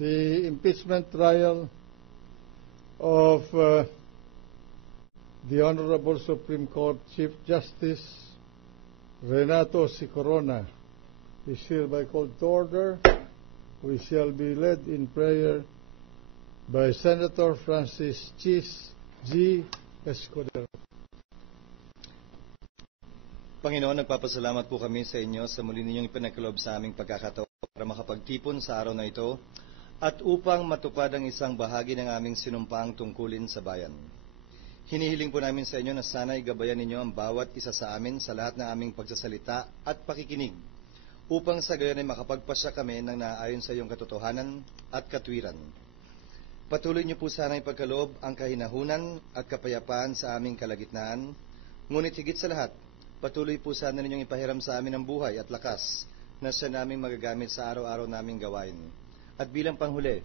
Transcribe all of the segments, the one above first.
the impeachment trial of the Honorable Supreme Court Chief Justice Renato C. Corona is hereby called to order. We shall be led in prayer by Senator Francis G. Escudero. Panginoon, nagpapasalamat po kami sa inyo sa muli ninyong ipinagkaloob sa aming pagkakataon para makapagtipon sa araw na ito at upang matupad ang isang bahagi ng aming sinumpaang tungkulin sa bayan. Hinihiling po namin sa inyo na sana'y gabayan ninyo ang bawat isa sa amin sa lahat ng aming pagsasalita at pakikinig upang sa gayon ay makapagpasya kami ng naayon sa iyong katotohanan at katwiran. Patuloy niyo po sana'y pagkaloob ang kahinahunan at kapayapaan sa aming kalagitnaan, ngunit higit sa lahat, patuloy po sana ninyong ipahiram sa amin ang buhay at lakas na siya naming magagamit sa araw-araw naming gawain. At bilang panghuli,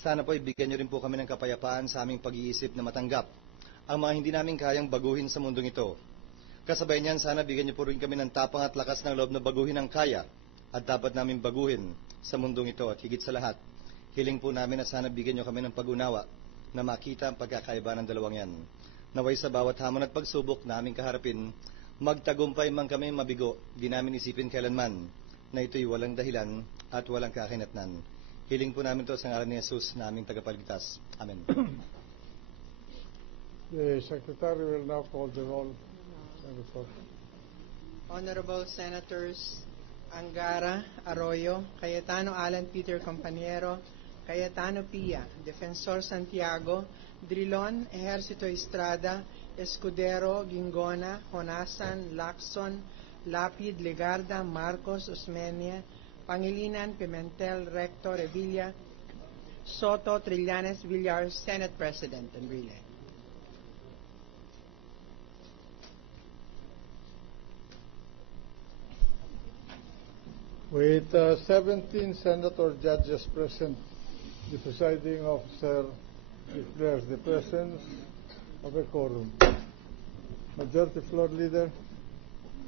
sana po ibigyan niyo rin po kami ng kapayapaan sa aming pag-iisip na matanggap ang mga hindi namin kayang baguhin sa mundong ito. Kasabay niyan, sana bigyan niyo po rin kami ng tapang at lakas ng loob na baguhin ang kaya at dapat namin baguhin sa mundong ito. At higit sa lahat, hiling po namin na sana bigyan niyo kami ng pag-unawa na makita ang pagkakaiba ng dalawang yan. Naway sa bawat hamon at pagsubok na aming kaharapin, magtagumpay man kami mabigo, di namin isipin kailanman na ito'y walang dahilan at walang kakinatnan. Hiling po namin ito sa ngalan ni Jesus na aming tagapagligtas. Amen. The Secretary will now call the roll. Honorable Senators Angara Arroyo, Cayetano Alan Peter Compañero, Cayetano Pia, Defensor Santiago, Drilon, Ejercito Estrada, Escudero, Gingona, Honasan, Lacson, Lapid, Legarda, Marcos, Osmeña, Pangilinan, Pimentel, Recto, Revilla, Soto, Trillanes, Villar, Senate President, and Enrile. With 17 senator judges present, the presiding officer declares the presence of a quorum. Majority Floor Leader.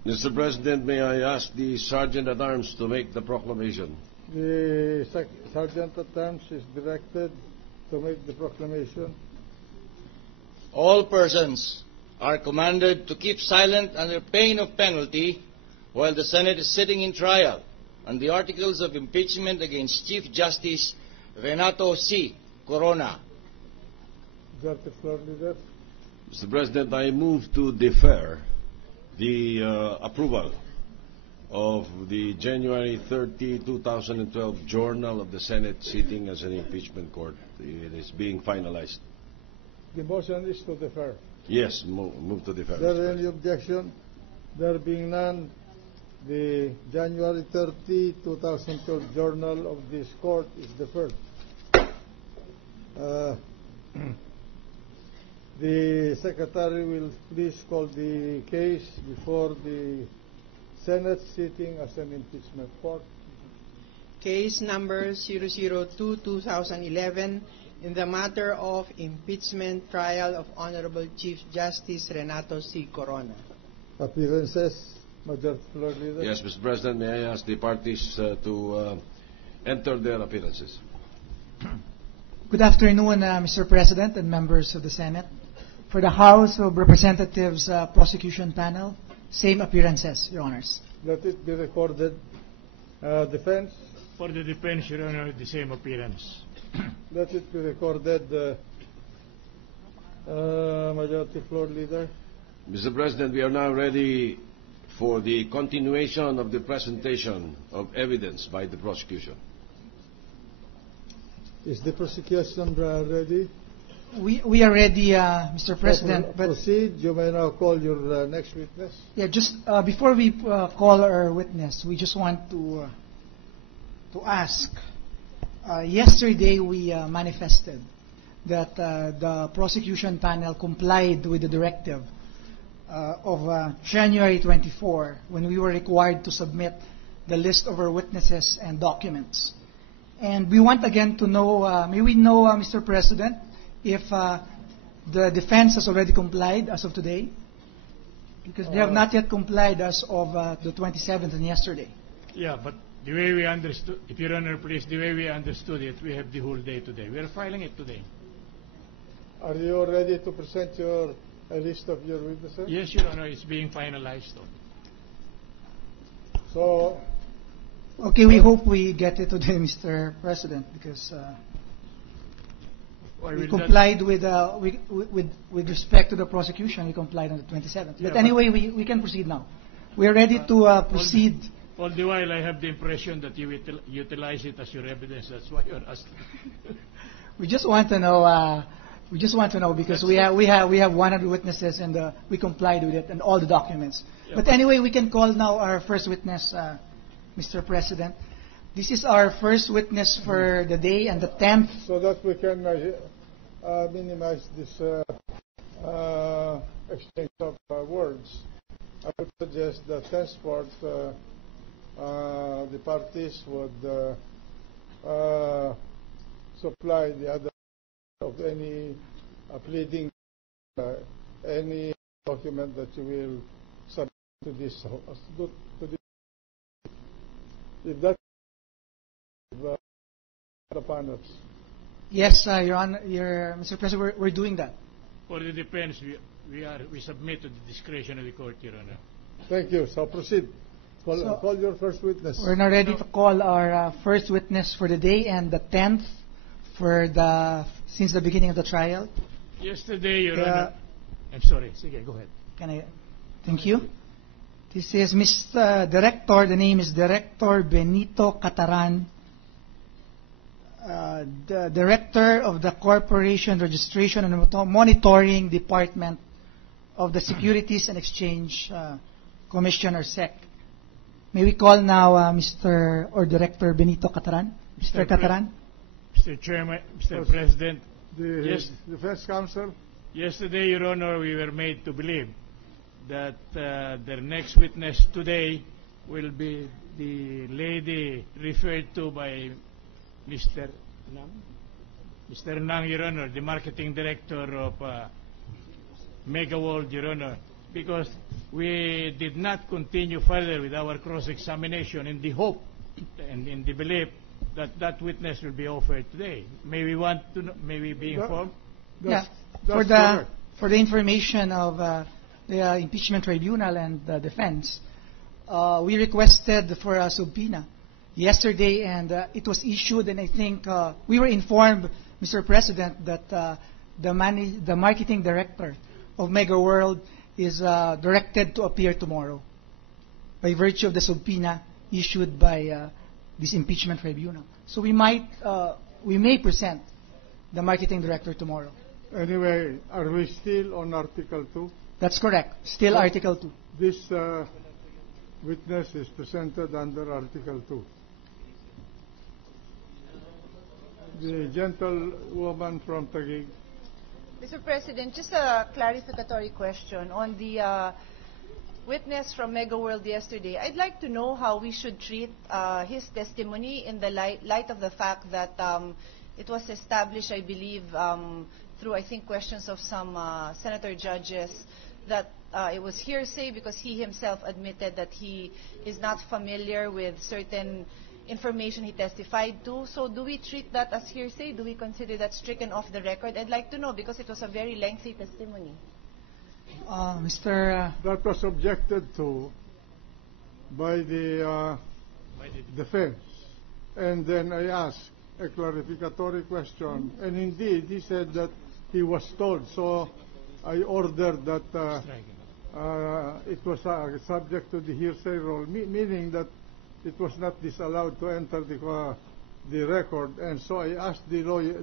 Mr. President, may I ask the Sergeant at Arms to make the proclamation? The Sergeant at Arms is directed to make the proclamation. All persons are commanded to keep silent under pain of penalty while the Senate is sitting in trial on the articles of impeachment against Chief Justice Renato C. Corona. Majority Floor Leader. Mr. President, I move to defer the approval of the January 30, 2012 Journal of the Senate sitting as an impeachment court. It is being finalized. The motion is to defer. Yes, move to defer. Is there any objection? There being none, the January 30, 2012 Journal of this court is deferred. The Secretary will please call the case before the Senate sitting as an impeachment court. Case number 002-2011 in the matter of impeachment trial of Honorable Chief Justice Renato C. Corona. Appearances, Majority Floor Leader. Yes, Mr. President, may I ask the parties to enter their appearances? Good afternoon, Mr. President and members of the Senate. For the House of Representatives Prosecution Panel, same appearances, Your Honors. Let it be recorded. Defense. For the defense, Your Honor, the same appearance. Let it be recorded. Majority Floor Leader. Mr. President, we are now ready for the continuation of the presentation of evidence by the prosecution. Is the prosecution ready? We are ready, Mr. President. Proceed. You may now call your next witness. Yeah, just before we call our witness, we just want to ask. Yesterday we manifested that the prosecution panel complied with the directive of January 24, when we were required to submit the list of our witnesses and documents. And we want again to know, may we know, Mr. President, if the defense has already complied as of today? Because they have not yet complied as of the 27th and yesterday. Yeah, but The way we understood, if Your Honor, please, the way we understood it, we have the whole day today. We are filing it today. Are you ready to present a list of your witnesses? Yes, Your Honor, it's being finalized. So, Okay, we hope we get it today, Mr. President, because Why we will that- complied with respect to the prosecution. We complied on the 27th. Yeah, But anyway, we can proceed now. We are ready to proceed. All the while, I have the impression that you utilize it as your evidence. That's why you're asking. We just want to know. We just want to know because we have 100 witnesses and we complied with it and all the documents. Yeah, But anyway, we can call now our first witness, Mr. President. This is our first witness for the day and the 10th. so that we can minimize this exchange of words, I would suggest that henceforth the parties would supply the other of any pleading, any document that you will submit to this. If that the panels. Yes, Your Honor, Mr. President, we're doing that. For the defense, we submit to the discretion of the court, Your Honor. Thank you. So proceed. Call your first witness. We're now ready to call our first witness for the day and the 10th since the beginning of the trial. Yesterday, Your Honor. I'm sorry. Sige, go ahead. Thank you. This is Mr. Director. The name is Director Benito Cataran, the Director of the Corporation Registration and Monitoring Department of the Securities and Exchange Commission, or SEC. May we call now Mr. or Director Benito Cataran? Mr. Cataran? Mr. Chairman, Mr. President, The defense counsel. yesterday, Your Honor, we were made to believe that the next witness today will be the lady referred to by Mr. Nang? Mr. Nang, Your Honor, the marketing director of Mega World, Your Honor, because we did not continue further with our cross-examination in the hope and in the belief that that witness will be offered today. May we want to know, may we be informed? That's Correct. For the information of the impeachment tribunal and the defense, we requested for a subpoena yesterday, and it was issued. And I think we were informed, Mr. President, that the marketing director of Mega World is directed to appear tomorrow by virtue of the subpoena issued by this impeachment tribunal. So we may present the marketing director tomorrow. Anyway, are we still on Article 2? That's correct. Still Article 2. This witness is presented under Article 2. The gentlewoman from Taguig. Mr. President, just a clarificatory question on the witness from Mega World yesterday. I'd like to know how we should treat his testimony in the light of the fact that it was established, I believe, through, I think, questions of some senator judges, that it was hearsay because he himself admitted that he is not familiar with certain information he testified to. So do we treat that as hearsay? Do we consider that stricken off the record? I'd like to know because it was a very lengthy testimony. Mr. That was objected to by the defense. And then I asked a clarificatory question. And indeed, he said that he was told. So I ordered that it was subject to the hearsay rule, meaning that it was not disallowed to enter the record. And so I asked the lawyer,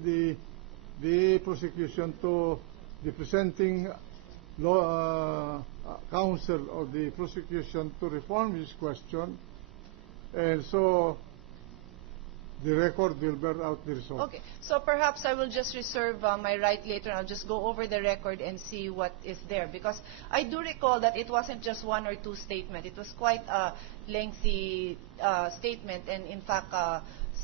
the prosecution, to the presenting counsel of the prosecution to reform his question, and so the record will bear out the result. Okay, so perhaps I will just reserve my right later. I'll just go over the record and see what is there, because I do recall that it wasn't just one or two statements. It was quite a lengthy statement, and in fact,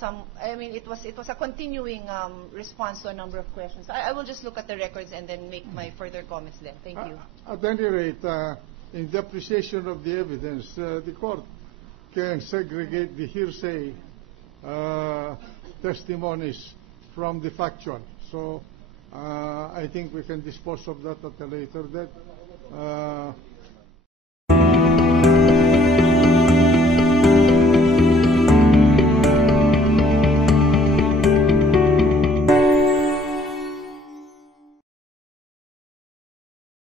it was a continuing response to a number of questions. I will just look at the records and then make my further comments then. Thank you. At any rate, in the appreciation of the evidence, the court can segregate the hearsay testimonies from the factual. So I think we can dispose of that at a later date.